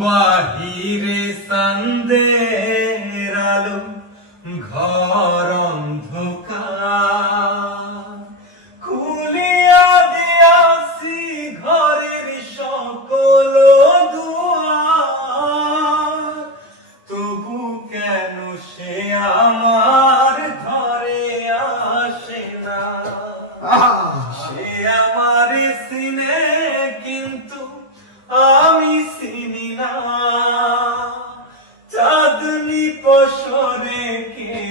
বাহিরে চাঁদের আলো ঘর অন্ধকার খুলিয়া দিয়াছি ঘরের সকল দুয়ার তবু কেন সে আমার ঘরে আসে না সে আমার চিনে কিন্তু আমি চিনি না চাঁদনি পশরে কে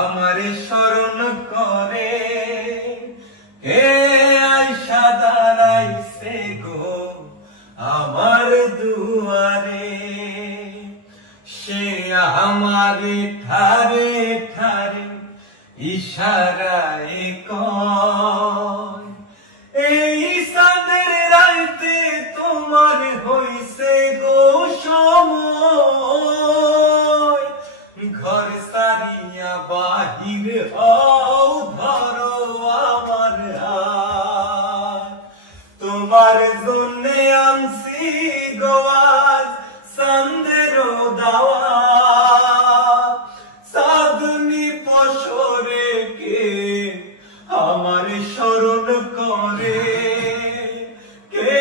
আমার স্মরণ করে কে আইসা দাঁড়াইছে গো আমার দুয়ারে সে আমার ঠারে ঠারে ইশারায় কয় এই চাঁদের রাইতে তোমার হইছে গো সময় ঘর সারিয়া বাহির হও ধরো আমার হাত তোমার জন্যে আনছি গোয়াজ চাঁদের দাওয়াত চাঁদনি পশরে কে আমার স্মরণ করে কে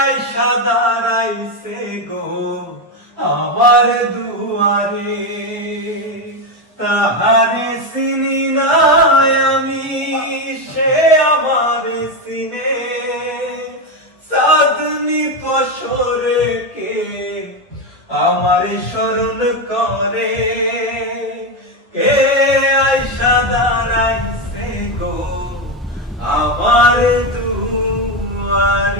আইসা দাঁড়াইছে গো আমার দুয়ারে তাহারে চিনি না আমি সে আমার চিনে চাঁদনি পশরে কে আমার স্মরণ করে কে আইসা দাঁড়াইছে গো আমার দুয়ারে